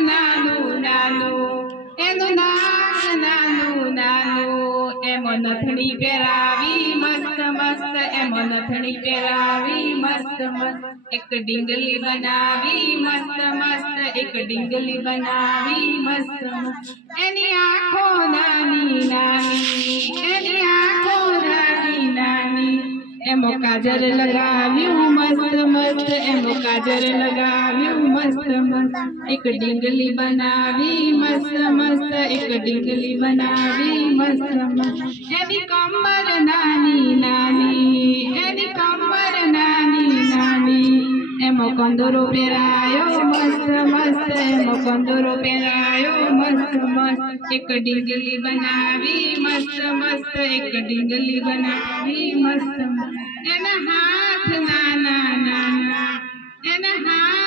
નાનું નાનું, એનું નાક નાનું નાનું, એમાં નથણી પહેરાવી મસ્ત મસ્ત, એમાં નથણી પહેરાવી મસ્ત મસ્ત, એક ડીંગલી બનાવી મસ્ત મસ્ત, એક ડીંગલી બનાવી મસ્ત મસ્ત, એની આંખો નાની નાની, એની આંખો નાની નાની, એમો કાજર લગાવ્યું મસ્ત મસ્ત, એમો કાજર લગાવ્યું મસ્ત મસ્ત, એક ડીંગલી બનાવી મસ્ત મસ્ત, એક ડીંગલી બનાવી મસ્ત મસ્ત, એની કમર નાની નાની, એની કમર નાની નાની, એમો કંદોરો પહેરાયો મસ્ત મસ્ત, એમો કંદોરો પહેરાયો મસ્ત મસ્ત, એક ડીંગલી બનાવી મસ્ત મસ્ત, એક ડીંગલી બનાવી મસ્ત મસ્ત, એના હાથ નાના નાના, એના હાથ